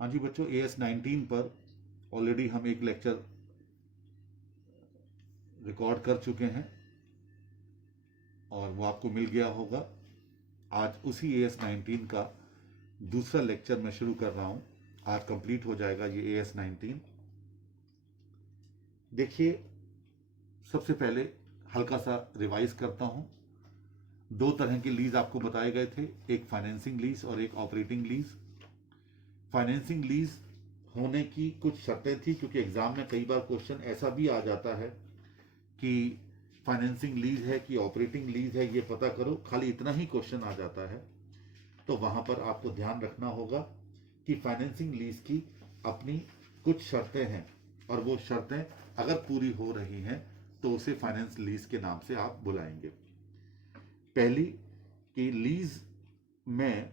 हाँ जी बच्चों, AS19 पर ऑलरेडी हम एक लेक्चर रिकॉर्ड कर चुके हैं और वो आपको मिल गया होगा। आज उसी AS19 का दूसरा लेक्चर मैं शुरू कर रहा हूँ। आज कंप्लीट हो जाएगा ये AS19। देखिए, सबसे पहले हल्का सा रिवाइज करता हूँ। दो तरह के लीज आपको बताए गए थे, एक फाइनेंसिंग लीज और एक ऑपरेटिंग लीज। फाइनेंसिंग लीज होने की कुछ शर्तें थी, क्योंकि एग्जाम में कई बार क्वेश्चन ऐसा भी आ जाता है कि फाइनेंसिंग लीज है कि ऑपरेटिंग लीज है, ये पता करो, खाली इतना ही क्वेश्चन आ जाता है। तो वहां पर आपको ध्यान रखना होगा कि फाइनेंसिंग लीज की अपनी कुछ शर्तें हैं, और वो शर्तें अगर पूरी हो रही हैं तो उसे फाइनेंस लीज के नाम से आप बुलाएंगे। पहली कि लीज में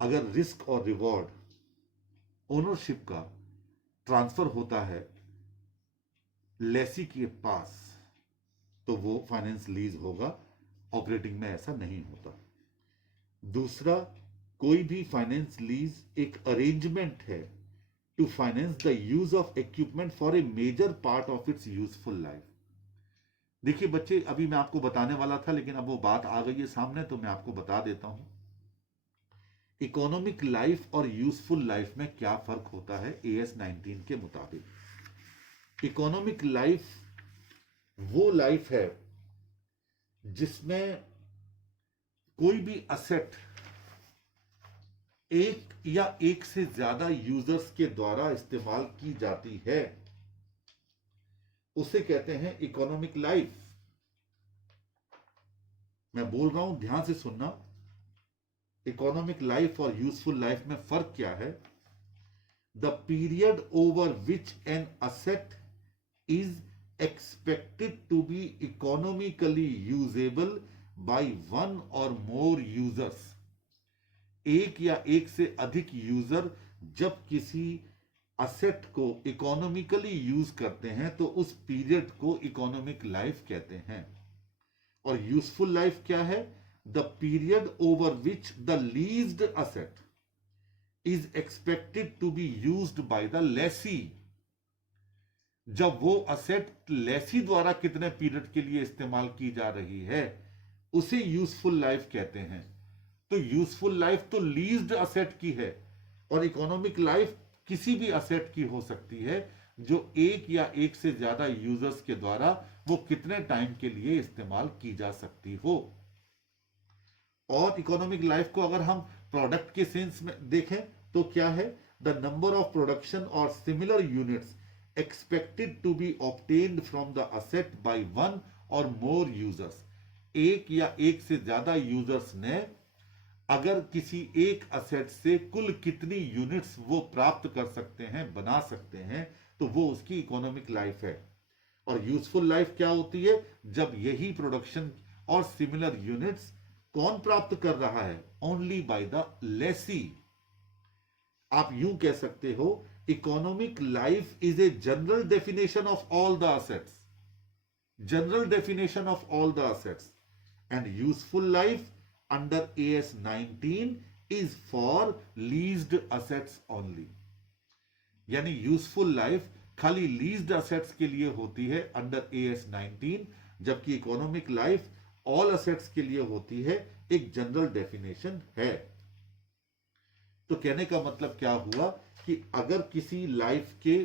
अगर रिस्क और रिवॉर्ड ओनरशिप का ट्रांसफर होता है लेसी के पास, तो वो फाइनेंस लीज होगा। ऑपरेटिंग में ऐसा नहीं होता। दूसरा, कोई भी फाइनेंस लीज एक अरेंजमेंट है to finance the use of equipment for a major part of its useful life. देखिए बच्चे, अभी मैं आपको बताने वाला था लेकिन अब वो बात आ गई है सामने, तो मैं आपको बता देता हूं। इकोनॉमिक लाइफ और यूजफुल लाइफ में क्या फर्क होता है AS19 के मुताबिक। इकोनॉमिक लाइफ वो लाइफ है जिसमें कोई भी असेट एक या एक से ज्यादा यूजर्स के द्वारा इस्तेमाल की जाती है, उसे कहते हैं इकोनॉमिक लाइफ। मैं बोल रहा हूं, ध्यान से सुनना। इकोनॉमिक लाइफ और यूजफुल लाइफ में फर्क क्या है? The period over which an asset is expected to be economically usable by one or more users। एक या एक से अधिक यूजर जब किसी असेट को इकोनॉमिकली यूज करते हैं तो उस पीरियड को इकोनॉमिक लाइफ कहते हैं। और यूजफुल लाइफ क्या है? The period over which the leased asset is expected to be used by the lessee. जब वो असेट लेसी द्वारा कितने पीरियड के लिए इस्तेमाल की जा रही है, उसे यूजफुल लाइफ कहते हैं। तो यूजफुल लाइफ तो लीज्ड असेट की है, और इकोनॉमिक लाइफ किसी भी असेट की हो सकती है जो एक या एक से ज्यादा यूजर्स के द्वारा वो कितने टाइम के लिए इस्तेमाल की जा सकती हो। और इकोनॉमिक लाइफ को अगर हम प्रोडक्ट के सेंस में देखें तो क्या है? The number of production or similar units expected to be obtained from the asset by one or more users. एक या एक से ज्यादा यूजर्स ने अगर किसी एक असेट से कुल कितनी यूनिट्स वो प्राप्त कर सकते हैं, बना सकते हैं, तो वो उसकी इकोनॉमिक लाइफ है। और यूजफुल लाइफ क्या होती है? जब यही प्रोडक्शन और सिमिलर यूनिट्स कौन प्राप्त कर रहा है? Only by the Lesi. आप यूं कह सकते हो, economic life is a general definition of all the assets, general definition of all the assets, and useful life under AS19 is for leased assets only। यानी यूजफुल लाइफ खाली leased assets के लिए होती है अंडर AS19, जबकि economic life all assets के लिए होती है। एक जनरल डेफिनेशन है। तो कहने का मतलब क्या हुआ कि अगर किसी लाइफ के,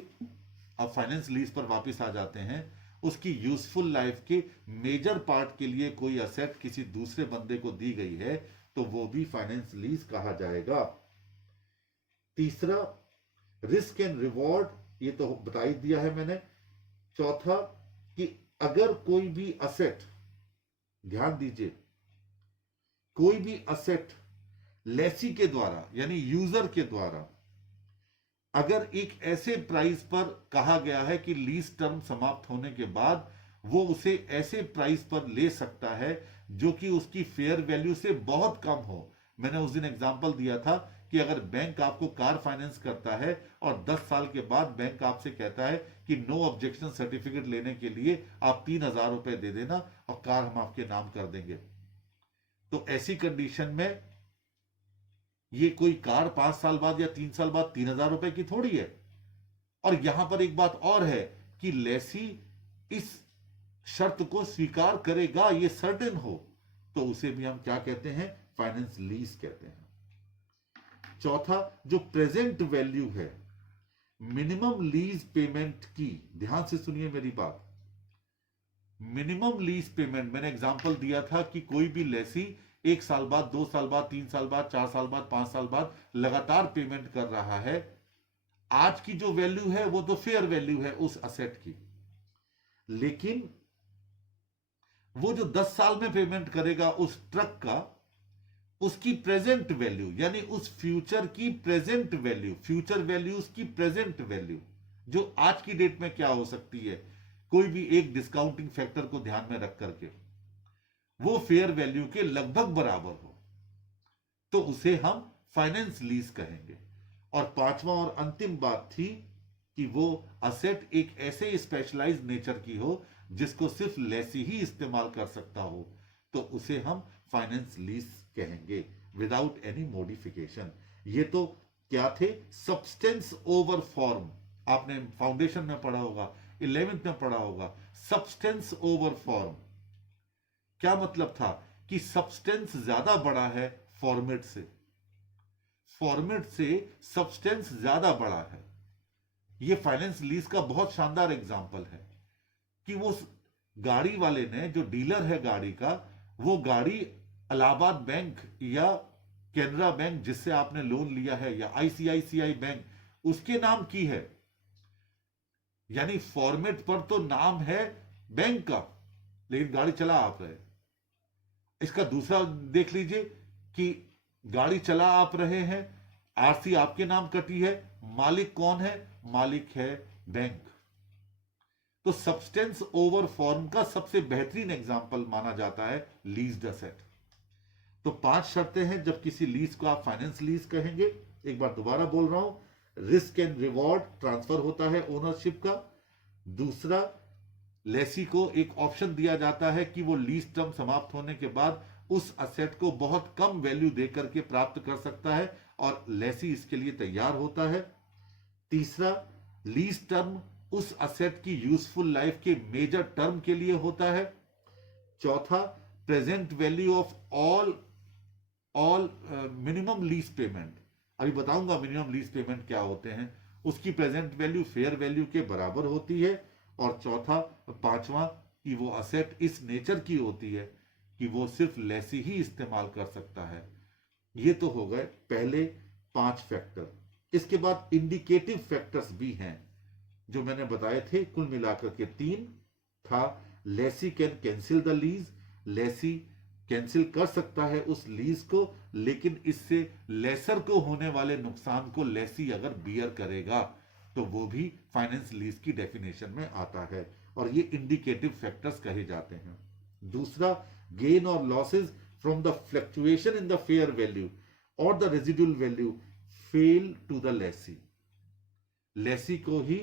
अब फाइनेंस लीज पर वापस आ जाते हैं, उसकी यूजफुल लाइफ के मेजर पार्ट के लिए कोई असेट किसी दूसरे बंदे को दी गई है तो वो भी फाइनेंस लीज कहा जाएगा। तीसरा, रिस्क एंड रिवॉर्ड, ये तो बता ही दिया है मैंने। चौथा कि अगर कोई भी असेट, ध्यान दीजिए, कोई भी असेट लेसी के द्वारा यानी यूजर के द्वारा अगर एक ऐसे प्राइस पर कहा गया है कि लीज टर्म समाप्त होने के बाद वो उसे ऐसे प्राइस पर ले सकता है जो कि उसकी फेयर वैल्यू से बहुत कम हो। मैंने उस दिन एग्जांपल दिया था कि अगर बैंक आपको कार फाइनेंस करता है और 10 साल के बाद बैंक आपसे कहता है कि नो ऑब्जेक्शन सर्टिफिकेट लेने के लिए आप 3,000 रुपए दे देना और कार हम आपके नाम कर देंगे, तो ऐसी कंडीशन में ये कोई कार 5 साल बाद या 3 साल बाद 3,000 रुपए की थोड़ी है। और यहां पर एक बात और है कि लेसी इस शर्त को स्वीकार करेगा, ये सर्टेन हो, तो उसे भी हम क्या कहते हैं, फाइनेंस लीज कहते हैं। चौथा, जो प्रेजेंट वैल्यू है मिनिमम लीज पेमेंट की, ध्यान से सुनिए मेरी बात, मिनिमम लीज पेमेंट, मैंने एग्जांपल दिया था कि कोई भी लेसी 1 साल बाद, 2 साल बाद, 3 साल बाद, 4 साल बाद, 5 साल बाद लगातार पेमेंट कर रहा है। आज की जो वैल्यू है वो तो फेयर वैल्यू है उस असेट की, लेकिन वो जो 10 साल में पेमेंट करेगा उस ट्रक का, उसकी प्रेजेंट वैल्यू, यानी उस फ्यूचर की प्रेजेंट वैल्यू, फ्यूचर वैल्यू उसकी प्रेजेंट वैल्यू, जो आज की डेट में क्या हो सकती है, कोई भी एक डिस्काउंटिंग फैक्टर को ध्यान में रख करके, वो फेयर वैल्यू के लगभग बराबर हो, तो उसे हम फाइनेंस लीज कहेंगे। और पांचवा और अंतिम बात थी कि वो असेट एक ऐसे स्पेशलाइज्ड नेचर की हो जिसको सिर्फ लेसी ही इस्तेमाल कर सकता हो, तो उसे हम फाइनेंस लीज कहेंगे विदाउट एनी मॉडिफिकेशन। ये तो क्या थे, सब्सटेंस ओवर फॉर्म, आपने फाउंडेशन में पढ़ा होगा, 11th में पढ़ा होगा, सब्सटेंस ओवर फॉर्म। क्या मतलब था कि सब्सटेंस ज्यादा बड़ा है फॉर्मेट से, फॉर्मेट से सब्सटेंस ज्यादा बड़ा है। यह फाइनेंस लीज का बहुत शानदार एग्जांपल है कि वो गाड़ी वाले ने, जो डीलर है गाड़ी का, वो गाड़ी इलाहाबाद बैंक या कैनरा बैंक जिससे आपने लोन लिया है, या आईसीआईसीआई बैंक, उसके नाम की है। यानी फॉर्मेट पर तो नाम है बैंक का, लेकिन गाड़ी चला आप रहे। इसका दूसरा देख लीजिए कि गाड़ी चला आप रहे हैं, आरसी आपके नाम कटी है, मालिक कौन है, मालिक है बैंक। तो सब्सटेंस ओवर फॉर्म का सबसे बेहतरीन एग्जांपल माना जाता है लीज्ड असेट। तो 5 शर्तें हैं जब किसी लीज को आप फाइनेंस लीज कहेंगे। एक बार दोबारा बोल रहा हूं, रिस्क एंड रिवॉर्ड ट्रांसफर होता है ओनरशिप का। दूसरा, लेसी को एक ऑप्शन दिया जाता है कि वो लीज टर्म समाप्त होने के बाद उस असेट को बहुत कम वैल्यू देकर के प्राप्त कर सकता है, और लेसी इसके लिए तैयार होता है। तीसरा, लीज टर्म उस असेट की यूजफुल लाइफ के मेजर टर्म के लिए होता है। चौथा, present value of all minimum lease payment, अभी बताऊंगा मिनिमम लीज पेमेंट क्या होते हैं, उसकी प्रेजेंट वैल्यू फेयर वैल्यू के बराबर होती है। और चौथा, पांचवा, कि वो असेट इस नेचर की होती है कि वो सिर्फ लेसी ही इस्तेमाल कर सकता है। ये तो हो गए पहले 5 फैक्टर। इसके बाद इंडिकेटिव फैक्टर्स भी हैं जो मैंने बताए थे, कुल मिलाकर के 3 था। Lessee can cancel the lease, lessee cancel कर सकता है उस लीज को, लेकिन इससे लेसर को होने वाले नुकसान को लेसी अगर बियर करेगा तो वो भी फाइनेंस लीज की डेफिनेशन में आता है, और ये इंडिकेटिव फैक्टर्स कहे जाते हैं। दूसरा, गेन और losses from the fluctuation in the fair value और the residual value fell to the lessee, lessee को ही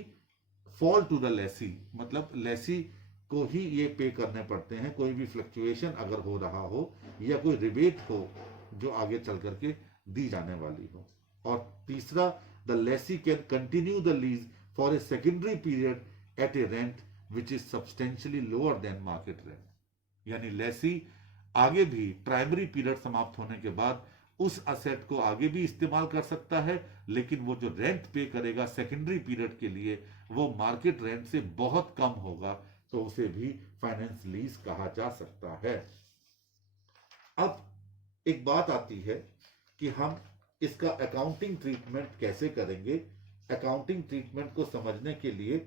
फॉल टू द लेसी, मतलब लेसी को ही ये पे करने पड़ते हैं, कोई भी फ्लक्चुएशन अगर हो रहा हो या कोई रिबेट हो जो आगे चल करके दी जाने वाली हो। और तीसरा, the lessee can continue the lease for a secondary period at a rent which is substantially lower than market rent, यानी लेसी आगे भी प्राइमरी पीरियड समाप्त होने के बाद उस असेट को आगे भी इस्तेमाल कर सकता है, लेकिन वो जो रेंट पे करेगा सेकेंडरी पीरियड के लिए वो मार्केट रेंट से बहुत कम होगा, तो उसे भी फाइनेंस लीज कहा जा सकता है। अब एक बात आती है कि हम इसका अकाउंटिंग ट्रीटमेंट कैसे करेंगे। अकाउंटिंग ट्रीटमेंट को समझने के लिए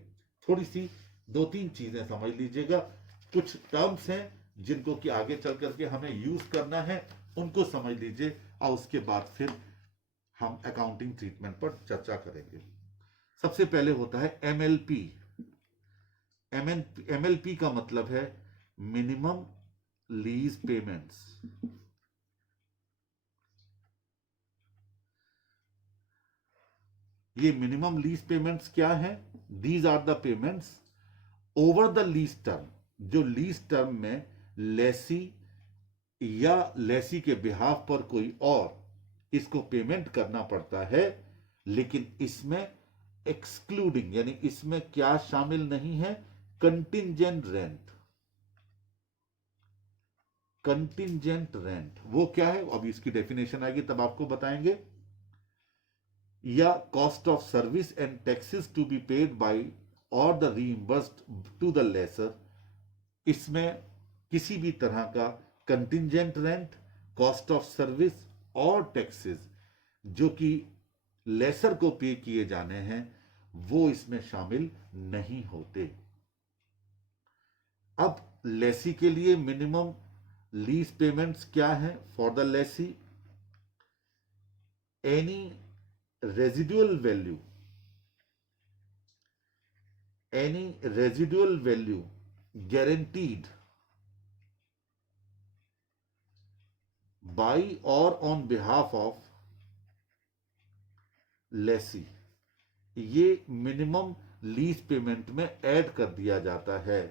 थोड़ी सी 2-3 चीजें समझ लीजिएगा। कुछ टर्म्स हैं जिनको कि आगे चल करके हमें यूज करना है, उनको समझ लीजिए, और उसके बाद फिर हम अकाउंटिंग ट्रीटमेंट पर चर्चा करेंगे। सबसे पहले होता है एमएलपी। एमएलपी का मतलब है मिनिमम लीज पेमेंट्स। ये मिनिमम लीज पेमेंट्स क्या है? These are the payments over the lease term, जो लीज टर्म में लेसी या लेसी के बिहाफ पर कोई और इसको पेमेंट करना पड़ता है, लेकिन इसमें एक्सक्लूडिंग यानी इसमें क्या शामिल नहीं है, कंटिंजेंट रेंट। कंटिंजेंट रेंट वो क्या है, अभी इसकी डेफिनेशन आएगी तब आपको बताएंगे। या cost of service and taxes to be paid by or the reimbursed to the lessor. इसमें किसी भी तरह का contingent rent, cost of service और टैक्सेस जो कि लेसर को पे किए जाने हैं वो इसमें शामिल नहीं होते। अब लेसी के लिए मिनिमम लीज पेमेंट्स क्या है for the Lesi, any residual value, any residual value guaranteed by or on behalf of lessee, ये मिनिमम लीज पेमेंट में ऐड कर दिया जाता है।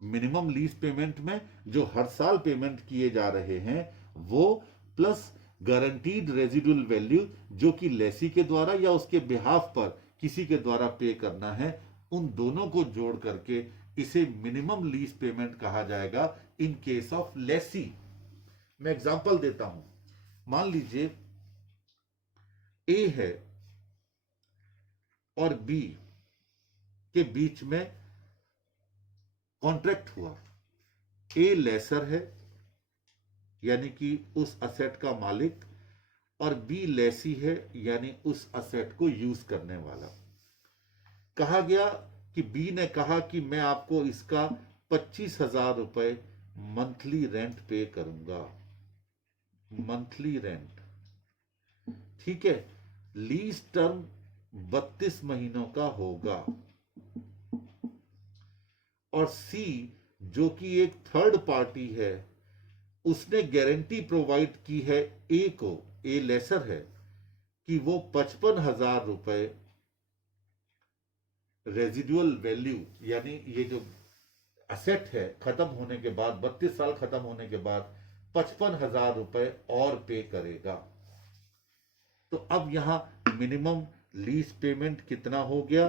मिनिमम लीज पेमेंट में जो हर साल पेमेंट किए जा रहे हैं वो प्लस गारंटीड रेजिडुअल वैल्यू जो कि लेसी के द्वारा या उसके बिहाफ पर किसी के द्वारा पे करना है, उन दोनों को जोड़ करके इसे मिनिमम लीज पेमेंट कहा जाएगा इन केस ऑफ लेसी। मैं एग्जांपल देता हूं, मान लीजिए ए है और बी के बीच में कॉन्ट्रैक्ट हुआ। ए लेसर है यानी कि उस असेट का मालिक, और बी लेसी है यानी उस असेट को यूज करने वाला। कहा गया कि बी ने कहा कि मैं आपको इसका 25,000 रुपए मंथली रेंट पे करूंगा, मंथली रेंट, ठीक है। लीज टर्म 32 महीनों का होगा। और सी जो कि एक थर्ड पार्टी है उसने गारंटी प्रोवाइड की है ए को, ए लेसर है, कि वो 55,000 रुपए रेजिडुअल वैल्यू यानी ये जो असेट है खत्म होने के बाद 32 साल खत्म होने के बाद 55,000 रुपए और पे करेगा। तो अब यहां मिनिमम लीज पेमेंट कितना हो गया,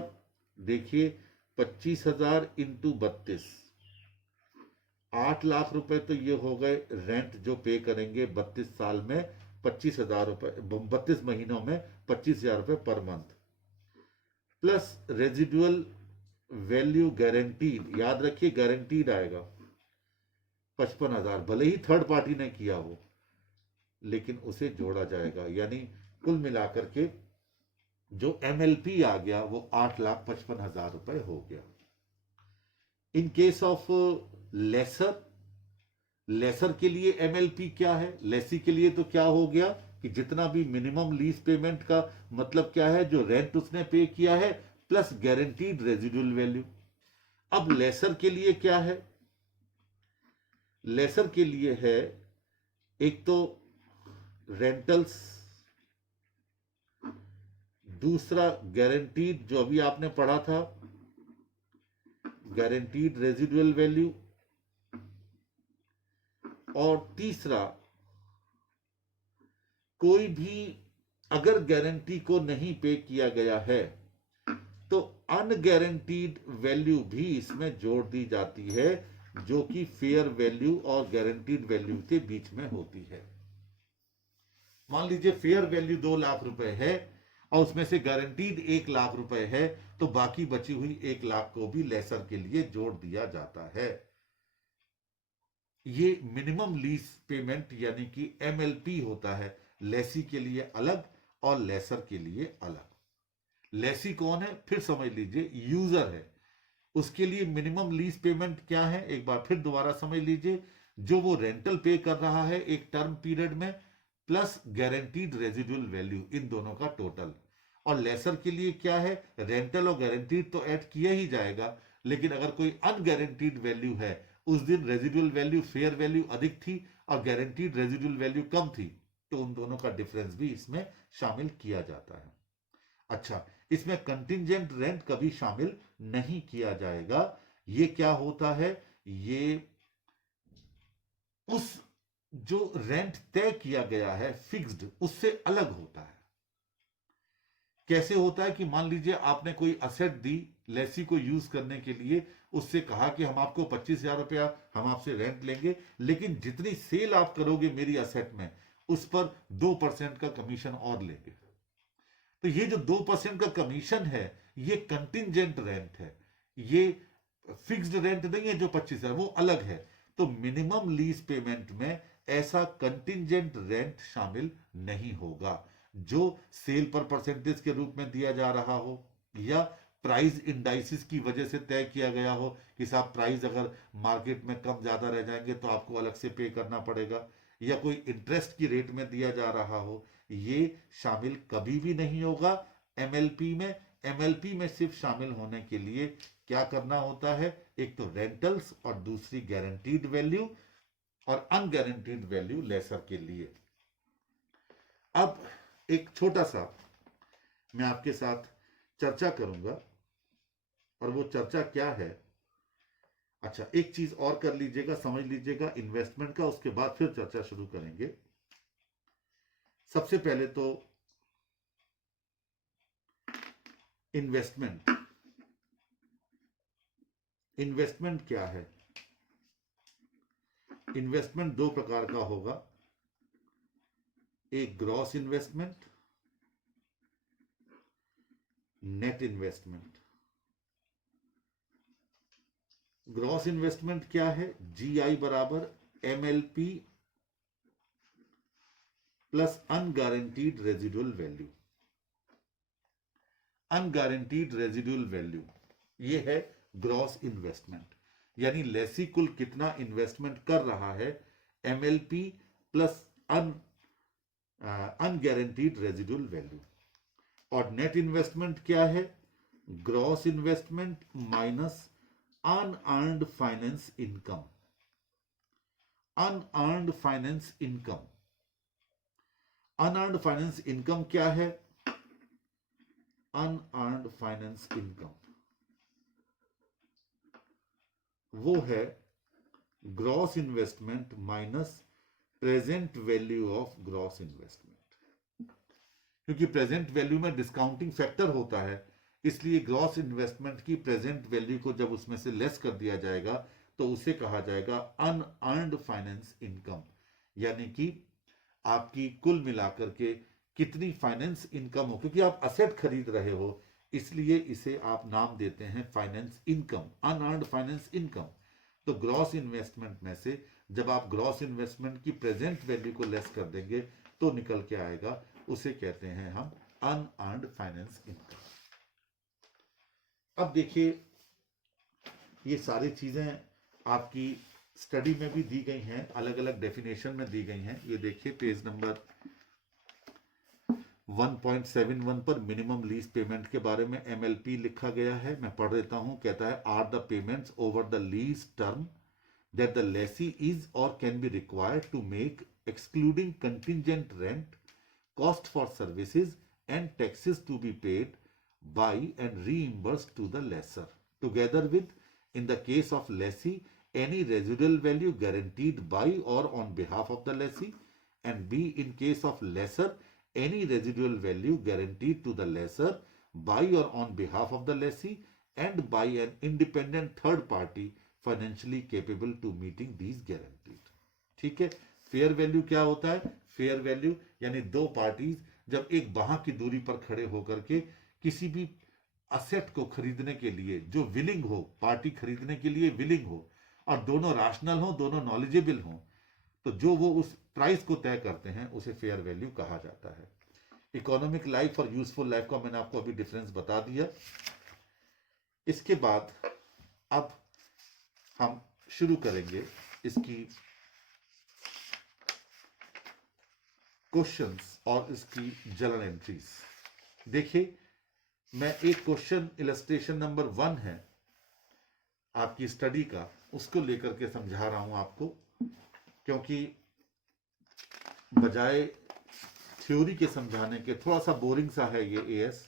देखिए 25,000 इंटू 32, 8 लाख रुपए तो ये हो गए रेंट जो पे करेंगे 32 साल में, 25,000 रुपए 32 महीनों में 25,000 रुपए per month, plus residual value guaranteed, याद रखिए गारंटीड आएगा 55,000, भले ही थर्ड पार्टी ने किया हो लेकिन उसे जोड़ा जाएगा, यानी कुल मिलाकर के जो एमएलपी आ गया वो 8,55,000 रुपए हो गया। In case of lessor, lessor के लिए एमएलपी क्या है, लेसी के लिए तो क्या हो गया कि जितना भी मिनिमम लीज पेमेंट का मतलब क्या है, जो रेंट उसने पे किया है प्लस गारंटीड रेजिडुअल वैल्यू। अब लेसर के लिए क्या है, लेसर के लिए है एक तो रेंटल्स, दूसरा गारंटीड जो अभी आपने पढ़ा था गारंटीड रेजिडुअल वैल्यू, और तीसरा कोई भी अगर गारंटी को नहीं पे किया गया है तो अनगारंटीड वैल्यू भी इसमें जोड़ दी जाती है जो कि फेयर वैल्यू और गारंटीड वैल्यू के बीच में होती है। मान लीजिए फेयर वैल्यू 2 लाख रुपए है और उसमें से गारंटीड 1 लाख रुपए है, तो बाकी बची हुई 1 लाख को भी लेसर के लिए जोड़ दिया जाता है। ये मिनिमम लीज पेमेंट यानी कि एमएलपी होता है, लेसी के लिए अलग और लेसर के लिए अलग। लेसी कौन है, फिर समझ लीजिए, यूजर है, उसके लिए मिनिमम लीज पेमेंट क्या है, एक बार फिर दोबारा समझ लीजिए, जो वो रेंटल पे कर रहा है एक टर्म पीरियड में प्लस गारंटीड रेजिडुअल वैल्यू, इन दोनों का टोटल। और लेसर के लिए क्या है, रेंटल और गारंटीड तो ऐड किया ही जाएगा, लेकिन अगर कोई अनगारंटीड वैल्यू है, उस दिन रेजिडुअल वैल्यू फेयर वैल्यू अधिक थी और गारंटीड रेजिडुअल वैल्यू कम थी, तो उन दोनों का डिफरेंस भी इसमें शामिल किया जाता है। अच्छा, इसमें कंटिंजेंट रेंट कभी शामिल नहीं किया जाएगा। ये क्या होता है, ये उस जो रेंट तय किया गया है फिक्स्ड, उससे अलग होता है। कैसे होता है कि मान लीजिए आपने कोई असेट दी लेसी को यूज करने के लिए, उससे कहा कि हम आपको 25,000 रुपया हम आपसे रेंट लेंगे, लेकिन जितनी सेल आप करोगे मेरी असेट में उस पर 2% का कमीशन और लेंगे। तो ये जो 2% का कमीशन है ये कंटिजेंट रेंट है, ये फिक्स्ड रेंट नहीं है जो 25,000, वो अलग है। तो मिनिमम लीज पेमेंट में ऐसा कंटिजेंट रेंट शामिल नहीं होगा जो सेल पर परसेंटेज के रूप में दिया जा रहा हो, या प्राइस इंडाइसिस की वजह से तय किया गया हो कि साहब प्राइस अगर मार्केट में कम ज्यादा रह जाएंगे तो आपको अलग से पे करना पड़ेगा, या कोई इंटरेस्ट की रेट में दिया जा रहा हो, ये शामिल कभी भी नहीं होगा एमएलपी में। एमएलपी में सिर्फ शामिल होने के लिए क्या करना होता है, एक तो रेंटल्स और दूसरी गारंटीड वैल्यू, और अनगारंटीड वैल्यू लेसर के लिए। अब एक छोटा सा मैं आपके साथ चर्चा करूंगा, और वो चर्चा क्या है। अच्छा, एक चीज और कर लीजिएगा, समझ लीजिएगा इन्वेस्टमेंट का, उसके बाद फिर चर्चा शुरू करेंगे। सबसे पहले तो इन्वेस्टमेंट, इन्वेस्टमेंट क्या है। इन्वेस्टमेंट दो प्रकार का होगा, एक gross investment, net investment. Gross investment क्या है, जीआई बराबर MLP plus unguaranteed residual value. Unguaranteed residual value ये है ग्रॉस इन्वेस्टमेंट, यानी लेसी कुल कितना इन्वेस्टमेंट कर रहा है, MLP plus unguaranteed residual value. और नेट इन्वेस्टमेंट क्या है, gross investment minus unearned finance income. Unearned finance income, unearned finance income क्या है, अनअर्न्ड फाइनेंस इनकम वो है gross investment minus present value of gross investment. क्योंकि प्रेजेंट वैल्यू में discounting factor होता है, इसलिए ग्रॉस इन्वेस्टमेंट की प्रेजेंट वैल्यू को जब उसमें से लेस कर दिया जाएगा तो उसे कहा जाएगा अनअर्न्ड फाइनेंस इनकम। यानी कि आपकी कुल मिलाकर के कितनी फाइनेंस इनकम हो, क्योंकि आप असेट खरीद रहे हो इसलिए इसे आप नाम देते हैं finance income, unearned finance income. तो ग्रॉस इन्वेस्टमेंट में से जब आप ग्रॉस इन्वेस्टमेंट की प्रेजेंट वैल्यू को लेस कर देंगे तो निकल के आएगा, उसे कहते हैं हम अनअर्न्ड फाइनेंस इनकम। अब देखिए ये सारी चीजें आपकी स्टडी में भी दी गई हैं, अलग अलग डेफिनेशन में दी गई हैं। ये देखिए पेज नंबर 1.71 पर मिनिमम लीज पेमेंट के बारे में एमएलपी लिखा गया है, मैं पढ़ देता हूं। कहता है are the payments over the lease term that the lessee is और can be required to make excluding contingent rent, cost for services and taxes to be paid by and reimbursed to the lessor, together with, in the case of lessee, any residual value guaranteed by or on behalf of the lessee, and B, in case of lessor, any residual value guaranteed to the lessor by or on behalf of the lessee and by an independent third party financially capable to meeting these guaranteed। ठीक है, fair value क्या होता है, fair value यानी दो parties जब एक बाह की दूरी पर खड़े होकर के किसी भी असेट को खरीदने के लिए, जो विलिंग हो, पार्टी खरीदने के लिए विलिंग हो और दोनों रैशनल हो, दोनों नॉलेजेबल हो, तो जो वो उस प्राइस को तय करते हैं उसे फेयर वैल्यू कहा जाता है। इकोनॉमिक लाइफ और यूजफुल लाइफ का मैंने आपको अभी डिफरेंस बता दिया। इसके बाद अब हम शुरू करेंगे इसकी क्वेश्चंस और इसकी जर्नल एंट्रीज। देखिए मैं एक क्वेश्चन इलस्ट्रेशन नंबर 1 है आपकी स्टडी का, उसको लेकर के समझा रहा हूं आपको, क्योंकि बजाय थ्योरी के समझाने के थोड़ा सा बोरिंग सा है ये एएस।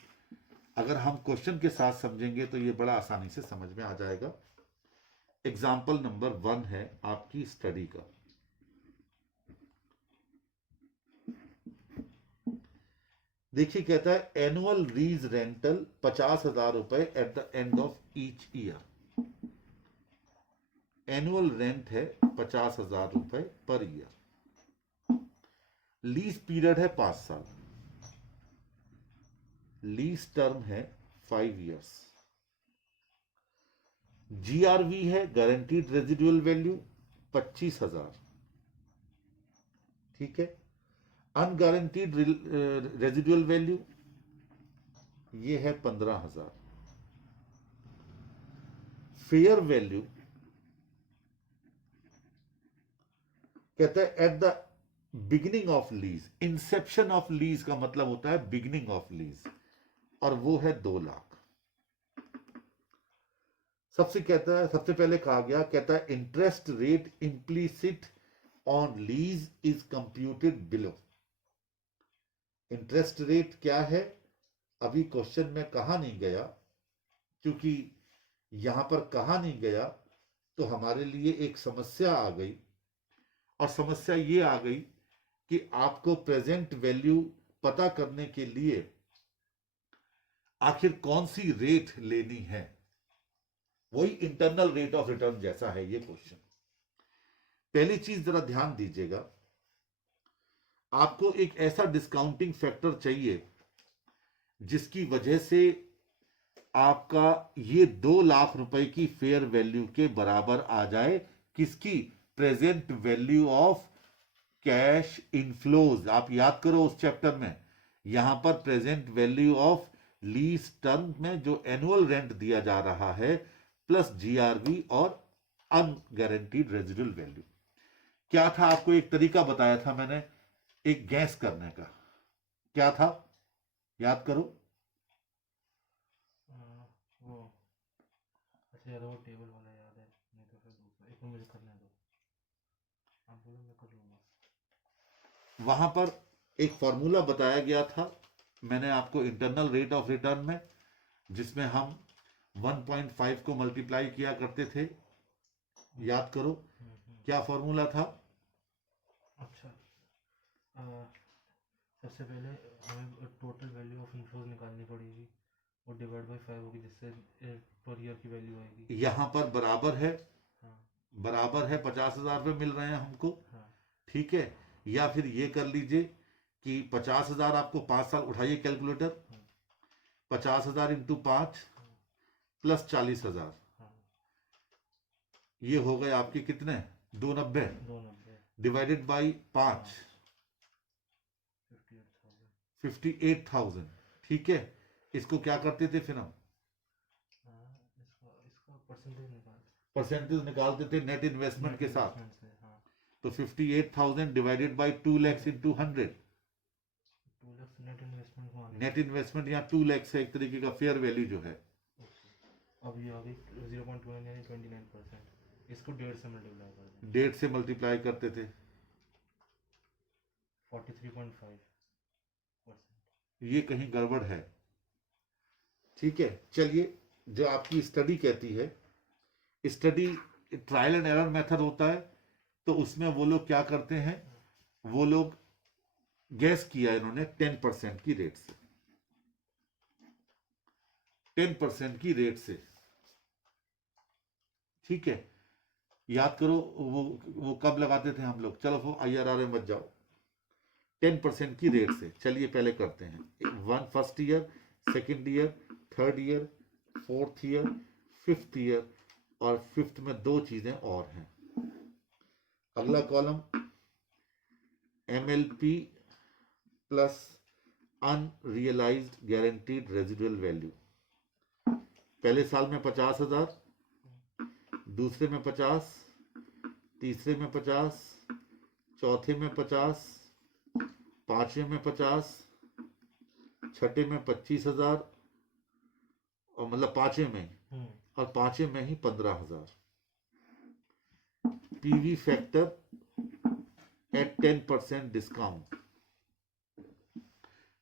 अगर हम क्वेश्चन के साथ समझेंगे तो ये बड़ा आसानी से समझ में आ जाएगा। एग्जाम्पल नंबर 1 है आपकी स्टडी का। देखिए कहता है एनुअल लीज रेंटल 50,000 रुपए at the end of each year. Annual rent है 50,000 रुपए पर ईयर। लीज पीरियड है 5 साल। लीज टर्म है 5 ईयर्स। जीआरवी है गारंटीड रेजिडुअल वैल्यू 25,000। ठीक है। अनगारंटीड रेजिडुअल वैल्यू ये है 15,000। फेयर वैल्यू कहता है at the beginning of lease. Inception of lease का मतलब होता है बिगिनिंग ऑफ लीज, और वो है 2 लाख। सबसे पहले कहा गया, कहता है interest rate implicit on lease is computed below. Interest rate क्या है अभी क्वेश्चन में कहा नहीं गया, क्योंकि यहां पर कहा नहीं गया तो हमारे लिए एक समस्या आ गई। और समस्या ये आ गई कि आपको प्रेजेंट वैल्यू पता करने के लिए आखिर कौन सी रेट लेनी है। वही इंटरनल रेट ऑफ रिटर्न जैसा है ये क्वेश्चन। पहली चीज जरा ध्यान दीजिएगा, आपको एक ऐसा डिस्काउंटिंग फैक्टर चाहिए जिसकी वजह से आपका ये 2 लाख रुपए की फेयर वैल्यू के बराबर आ जाए। किसकी? Present value of cash inflows. आप याद करो उस चैप्टर में, यहां पर present value of lease term में जो एनुअल रेंट दिया जा रहा है प्लस जीआरवी और अनगारंटीड रेजिडुअल वैल्यू। क्या था? आपको एक तरीका बताया था मैंने एक गैस करने का। क्या था याद करो? वो अच्छा याद है, वो टेबल वाला याद है, नहीं तो फिर दूसरा एक मुझे करने दो, आप बोलो मैं कर लूंगा। वहां पर एक फॉर्मूला बताया गया था मैंने आपको इंटरनल रेट ऑफ रिटर्न में, जिसमें हम 1.5 को मल्टीप्लाई किया करते थे। याद करो क्या फॉर्मूला था? अच्छा, सबसे पहले हमें टोटल वैल्यू ऑफ इनफ्लोज निकालनी पड़ेगी, वो डिवाइड बाई 5 होगी, जिससे पर ईयर की वैल्यू आएगी। यहां पर बराबर है, हाँ बराबर है 50,000 रुपये मिल रहे हैं हमको। हाँ ठीक है। या फिर ये कर लीजिए कि 50,000 आपको 5 साल, उठाइए कैलकुलेटर, 50,000 इंटू 5 प्लस 40,000, हाँ ये हो गए आपके कितने? 290 290 डिवाइडेड बाई 5 58,000। ठीक है। इसको क्या करते थे फिर हम? इसका परसेंटेज निकालते थे नेट इन्वेस्टमेंट के साथ। से, हाँ। तो 58,000 divided by 2 lakhs into 100। 2 lakh net investment में नेट इन्वेस्टमेंट यहाँ 2 lakhs है, एक तरीके का फेयर वैल्यू जो है। अब ये आ गई 0.29 यानी 29%। इसको 1.5 से मल्टीप्लाई कर दें, 1.5 से मल्टीप्लाई करते थे, 43.5%। ये कहीं गड़बड़ है। ठीक है। चलिए, जो आपकी स्टडी कहती है, study trial and error method होता है, तो उसमें वो लोग क्या करते हैं, वो लोग गैस किया इन्होंने 10% की रेट से, 10% की रेट से। ठीक है। याद करो वो कब लगाते थे हम लोग? चलो वो IRR में मत जाओ, 10% की रेट से। चलिए पहले करते हैं first year, second year, third year, fourth year, fifth year, और फिफ्थ में 2 चीजें और हैं। अगला column MLP plus unrealised guaranteed residual value. पहले साल में 50,000, दूसरे में 50, तीसरे में 50, चौथे में 50, पांचवें में 50, छठे में 25,000, और मतलब पांचवें में, और पांचवें में ही 15,000। PV factor at 10% discount.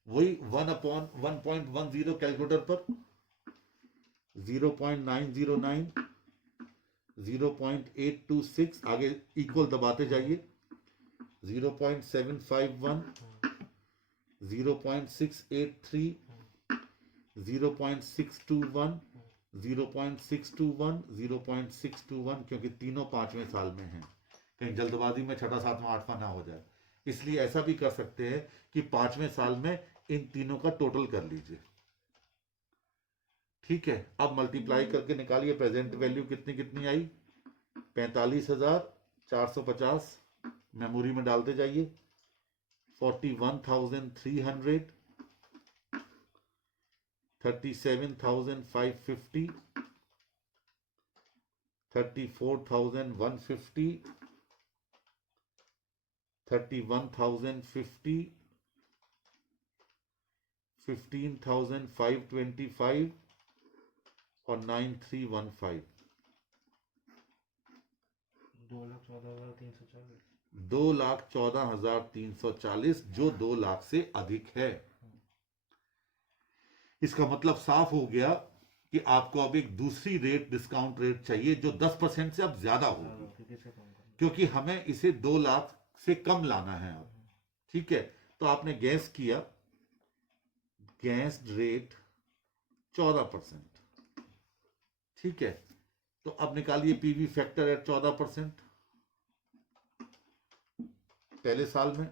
वही 1/1.10 कैलकुलेटर पर 0.909, 0.826, आगे इक्वल दबाते जाइए, 0.751, 0.683, 0.621, 0.621, 0.621, क्योंकि तीनों 5वें साल में हैं, कहीं जल्दबाजी में छठा सातवां आठवां ना हो जाए, इसलिए ऐसा भी कर सकते हैं कि 5वें साल में इन तीनों का टोटल कर लीजिए। ठीक है, अब मल्टीप्लाई करके निकालिए प्रेजेंट वैल्यू कितनी कितनी आई, 45,450, मेमोरी में डालते जाइए, 41,300, 37,550, 34,150, 31,050, 15,525 और 9,315। 2,14,340। 2,14,340, जो 2 लाख से अधिक है। इसका मतलब साफ हो गया कि आपको अब एक दूसरी रेट, डिस्काउंट रेट चाहिए जो 10% से अब ज्यादा होगी, क्योंकि इसे कम करना। क्योंकि हमें इसे 2 लाख से कम लाना है अब। ठीक है, तो आपने गैस किया, गैस रेट 14%। ठीक है, तो अब निकालिए पीवी फैक्टर एट 14%। पहले साल में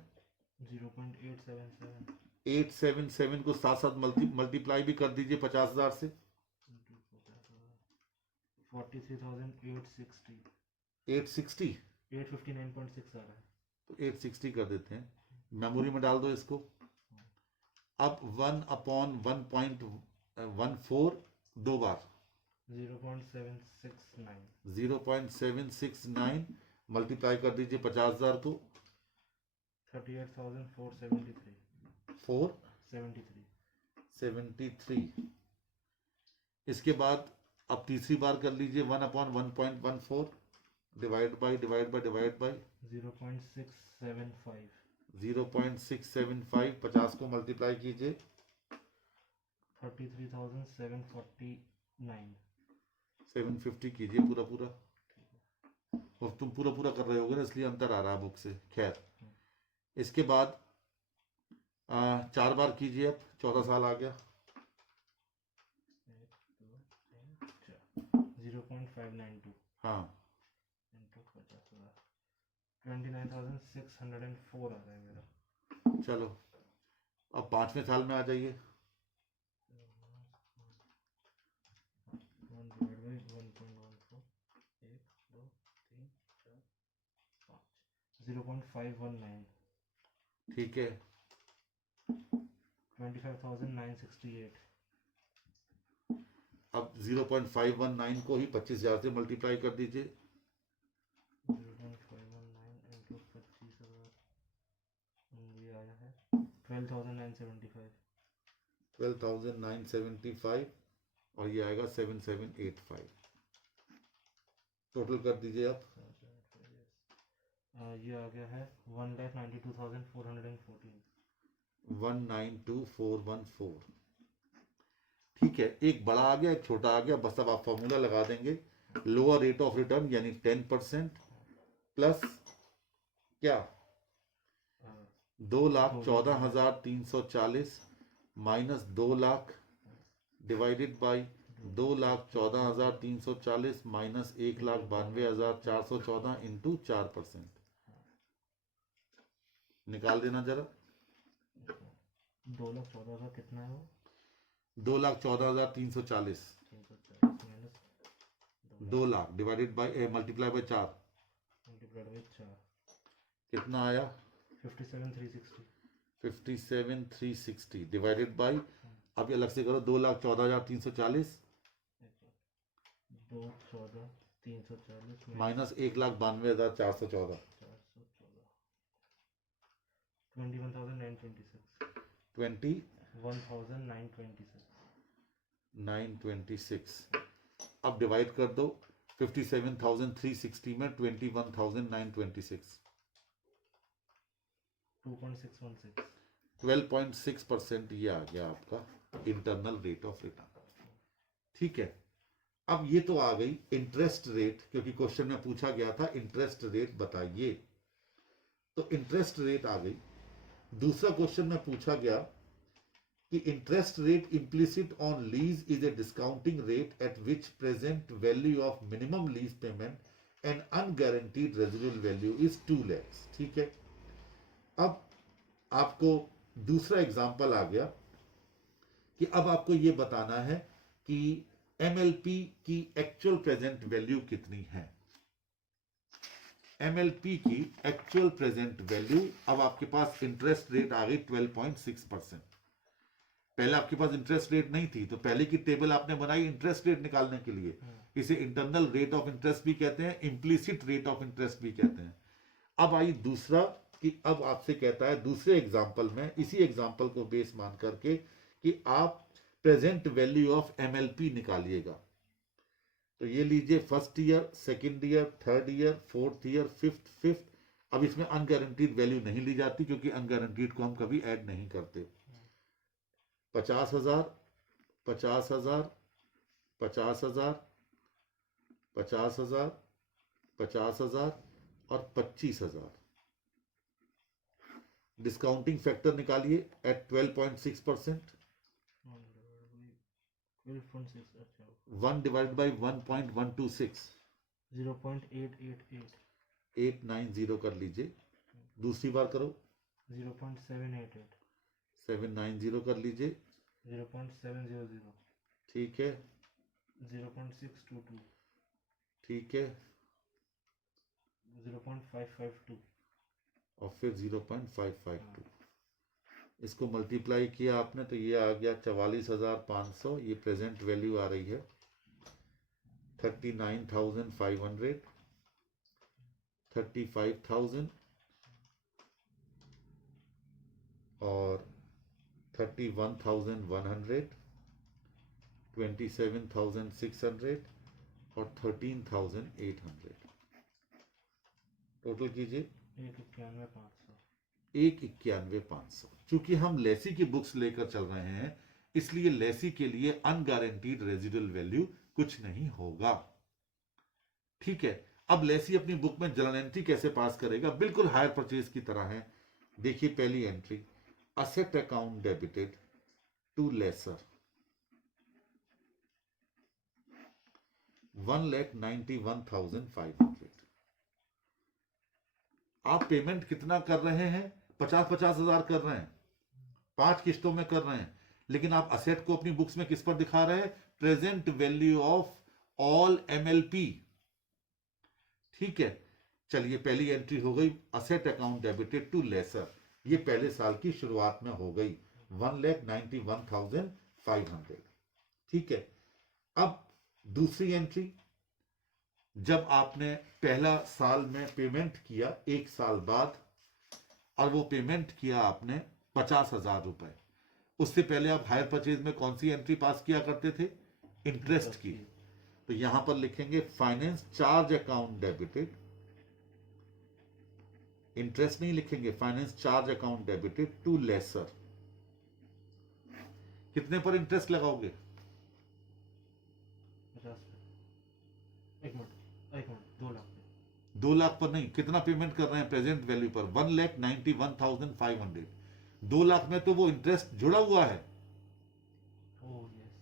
0.877 877 को साथ साथ मल्टीप्लाई भी कर दीजिए 50,000 से, 43,860, 860, 859.6 आ रहा है। तो 860 कर देते हैं, मेमोरी में डाल दो इसको। अब 1/1.14 दो बार 0.769, 0.769 मल्टीप्लाई कर दीजिए 50,000 को, 38,473, 473। 73। इसके बाद अब तीसरी बार कर लीजिए 1/1.14 डिवाइड बाई 0.675, 0.675, 50 को मल्टीप्लाई कीजिए 33,749, 750 कीजिए पूरा पूरा, और तुम पूरा पूरा कर रहे होगे ना, इसलिए अंतर आ रहा है बुक से। खैर, इसके बाद 4 बार कीजिए, अब 14 साल आ गया, 0.592 हाँ, इंटू 50,000, 29,604 आ रहा है मेरा। चलो अब 5वें साल में आ जाइए, 0.519, ठीक है, 25,968, अब 0.519 को ही 25,000 से मल्टीप्लाई कर दीजिए, 0.519 इंटू 25,000, ये आया है 12,975, 12,975, और ये आएगा 7,785। टोटल कर दीजिए अब, ये आ गया है 1,92,414, 192,414। ठीक है, एक बड़ा आ गया, एक छोटा आ गया, बस अब आप फॉर्मूला लगा देंगे, लोअर रेट ऑफ रिटर्न यानी 10% प्लस क्या, 2,14,340 minus 2 lakh divided by 2,14,340 minus 1,92,414 into 4%। निकाल देना जरा, 2,14,000 कितना है वो, 2,14,340, 340 minus 2 lakh divided by multiply by 4, multiplied by 4, कितना आया, 57,360, 57,360 डिवाइडेड बाई, अब ये अलग से करो, 2,14,340 2,14,340 माइनस 1,92,414, 21,926, 21,926। 1,926, अब डिवाइड कर दो 57,360 में 21,926, 2.616, 12.6% ये आ गया आपका इंटरनल रेट ऑफ रिटर्न। ठीक है, अब ये तो आ गई इंटरेस्ट रेट, क्योंकि क्वेश्चन में पूछा गया था इंटरेस्ट रेट बताइए, तो इंटरेस्ट रेट आ गई। दूसरा क्वेश्चन में पूछा गया कि interest rate implicit on lease is a discounting rate at which present value of minimum lease payment and unguaranteed residual value is 2 lakhs। ठीक है, अब आपको दूसरा एग्जांपल आ गया कि अब आपको यह बताना है कि एमएलपी की एक्चुअल प्रेजेंट वैल्यू कितनी है। एमएलपी की एक्चुअल प्रेजेंट वैल्यू, अब आपके पास इंटरेस्ट रेट आ गई 12.6%। पहले आपके पास इंटरेस्ट रेट नहीं थी, तो पहले की टेबल आपने बनाई इंटरेस्ट रेट निकालने के लिए। इसे इंटरनल रेट ऑफ इंटरेस्ट भी कहते हैं, इम्प्लिसिट रेट ऑफ इंटरेस्ट भी कहते हैं। अब आई दूसरा कि अब आपसे कहता है दूसरे एग्जाम्पल में, इसी एग्जाम्पल को बेस मान करके कि आप प्रेजेंट वैल्यू ऑफ एमएलपी निकालिएगा। तो ये लीजिए first year, second year, third year, fourth year, fifth. अब इसमें अनगारंटीड वैल्यू नहीं ली जाती क्योंकि अनगारंटीड को हम कभी ऐड नहीं करते। 50,000, 50,000, 50,000, 50,000, 50,000 और 25,000। डिस्काउंटिंग फैक्टर निकालिए एट 12.6%। 1 डिवाइड बाई 1.126, 0.888, 890 कर लीजिए। दूसरी बार करो, 0.788, 790 कर लीजिए। 0.700, ठीक है, 0.622, ठीक है, 0.552 और फिर 0.552। इसको मल्टीप्लाई किया आपने तो ये आ गया 44,500। ये प्रेजेंट वैल्यू आ रही है 39,500, 35,000 और 31,100, 27,600 और 13,800। टोटल कीजिए 191,500। 191,500। चूंकि हम लेसी की बुक्स लेकर चल रहे हैं इसलिए लेसी के लिए अनगारंटीड रेजिडुअल वैल्यू कुछ नहीं होगा। ठीक है, अब लेसी अपनी बुक में जर्नल एंट्री कैसे पास करेगा, बिल्कुल हायर परचेज की तरह है। देखिए पहली entry, asset account debited to lessor 1,91,500। आप पेमेंट कितना कर रहे हैं, 50,000 कर रहे हैं, 5 किस्तों में कर रहे हैं, लेकिन आप असेट को अपनी बुक्स में किस पर दिखा रहे हैं, present value of all MLP. ठीक है, चलिए पहली एंट्री हो गई, asset account debited to lessor. ये पहले साल की शुरुआत में हो गई 1,91,500। ठीक है, अब दूसरी एंट्री, जब आपने पहला साल में पेमेंट किया 1 साल बाद, और वो पेमेंट किया आपने 50,000 रुपए, उससे पहले आप हायर परचेज में कौन सी एंट्री पास किया करते थे, इंटरेस्ट की। तो यहां पर लिखेंगे finance charge account debited, interest नहीं लिखेंगे, finance charge account debited to lessor. कितने पर इंटरेस्ट लगाओगे, 50 पे। एक मिनट 2 लाख पे। 2 लाख पर नहीं, कितना पेमेंट कर रहे हैं प्रेजेंट वैल्यू पर, 1,91,500। 2 लाख में तो वो इंटरेस्ट जुड़ा हुआ है, ओह यस,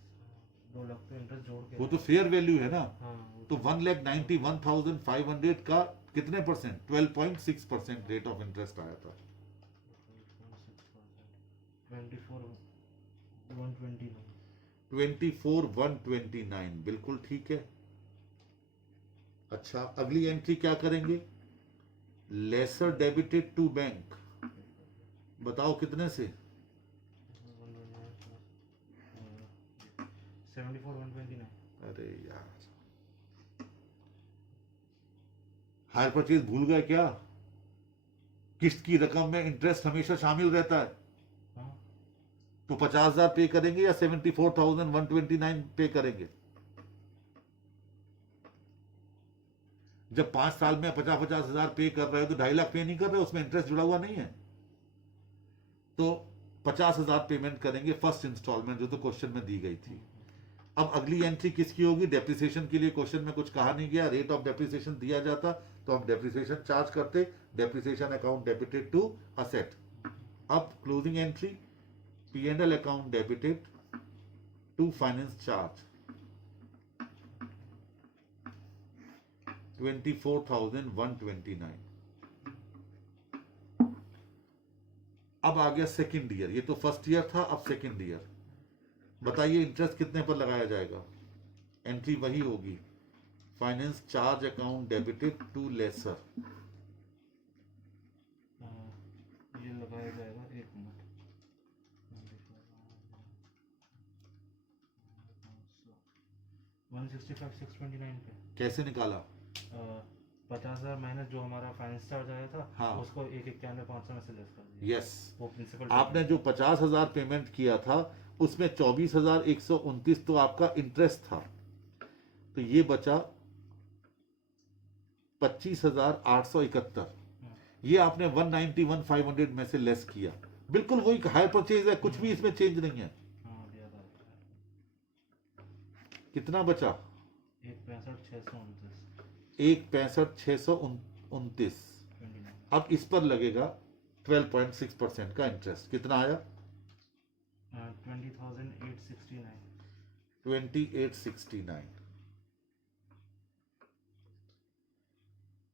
2 लाख पे इंटरेस्ट जोड़ के, वो तो फेयर वैल्यू है ना। हाँ तो 1,91,500 का कितने परसेंट, 12.6% रेट ऑफ इंटरेस्ट आया था। 24,129। 24,129 बिल्कुल ठीक है। अच्छा, अगली एंट्री क्या करेंगे, लेसर डेबिटेड टू बैंक, बताओ कितने से, 74,129। अरे यार हायर परचेज भूल गए क्या, किस्त की रकम में इंटरेस्ट हमेशा शामिल रहता है। हाँ, तो 50,000 पे करेंगे या 74,129 पे करेंगे। जब 5 साल में 50,000 पे कर रहे हो तो 2.5 लाख पे नहीं कर रहे हो, उसमें इंटरेस्ट जुड़ा हुआ नहीं है। तो 50,000 पेमेंट करेंगे फर्स्ट इंस्टॉलमेंट, जो तो क्वेश्चन में दी गई थी। अब अगली एंट्री किसकी होगी, डेप्रिसिएशन के लिए क्वेश्चन में कुछ कहा नहीं गया, रेट ऑफ डेप्रिसिएशन दिया जाता तो हम डेप्रिसिएशन चार्ज करते, depreciation account debited to asset. अब closing entry, P&L account debited to finance charge 24,129। अब आ गया सेकेंड ईयर, ये तो फर्स्ट ईयर था, अब सेकेंड ईयर। बताइए इंटरेस्ट कितने पर लगाया जाएगा? एंट्री वही होगी, finance charge account debited to lessor. ये लगाया जाएगा, एक मिनट, 165,629 पे। कैसे निकाला? 50,000 माइनस जो हमारा फाइनेंस चार्ज आया था, हाँ। उसको 191,500 में से लेस कर दिया। यस, वो प्रिंसिपल आपने जो 50,000 पेमेंट किया था उसमें 24,129 तो आपका इंटरेस्ट था, तो ये बचा 25,871। ये आपने 191,500 में से लेस किया। बिल्कुल वही हायर परचेज है, कुछ भी इसमें चेंज नहीं है। कितना बचा? 1,65,629। अब इस पर लगेगा 12.6% का इंटरेस्ट। कितना आया? 2869।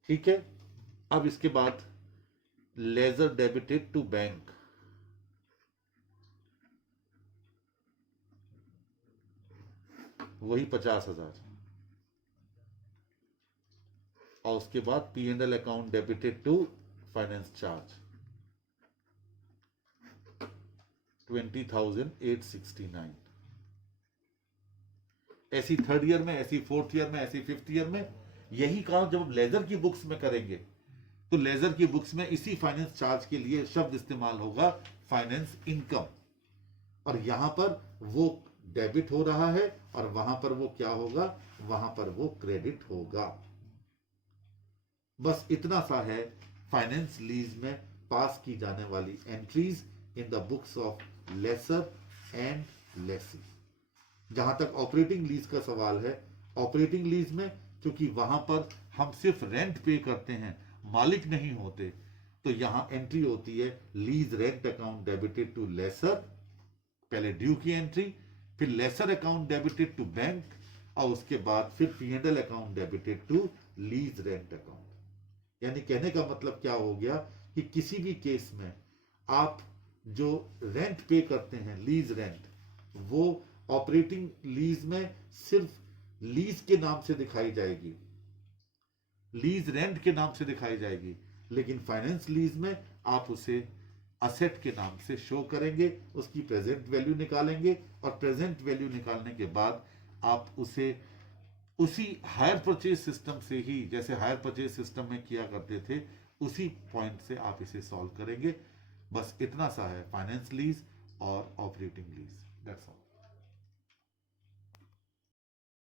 ठीक है। अब इसके बाद लेजर डेबिटेड टू बैंक, वही 50,000। और उसके बाद P&L account debited to finance charge 20,869। ऐसी थर्ड ईयर में, ऐसी फोर्थ ईयर में, ऐसी फिफ्थ ईयर में। यही काम जब हम लेजर की बुक्स में करेंगे तो लेजर की बुक्स में इसी फाइनेंस चार्ज के लिए शब्द इस्तेमाल होगा, फाइनेंस इनकम। और यहां पर वो डेबिट हो रहा है और वहां पर वो क्या होगा? वहां पर वो क्रेडिट होगा। बस इतना सा है फाइनेंस लीज में पास की जाने वाली entries in the books of lessor and lessee. जहां तक ऑपरेटिंग लीज का सवाल है, ऑपरेटिंग लीज में क्योंकि वहां पर हम सिर्फ रेंट पे करते हैं, मालिक नहीं होते, तो यहां एंट्री होती है lease rent account debited to lessor, पहले ड्यू की एंट्री, फिर lessor account debited to bank, और उसके बाद फिर P&L account debited to lease rent account. यानी कहने का मतलब क्या हो गया कि किसी भी केस में आप जो रेंट पे करते हैं, लीज रेंट, वो ऑपरेटिंग लीज में सिर्फ लीज के नाम से दिखाई जाएगी, लीज रेंट के नाम से दिखाई जाएगी, लेकिन फाइनेंस लीज में आप उसे असेट के नाम से शो करेंगे, उसकी प्रेजेंट वैल्यू निकालेंगे, और प्रेजेंट वैल्यू निकालने के बाद आप उसे उसी हायर परचेज सिस्टम से ही, जैसे हायर परचेज सिस्टम में किया करते थे, उसी पॉइंट से आप इसे सॉल्व करेंगे। बस इतना सा है फाइनेंस लीज और ऑपरेटिंग लीज, दैट्स ऑल।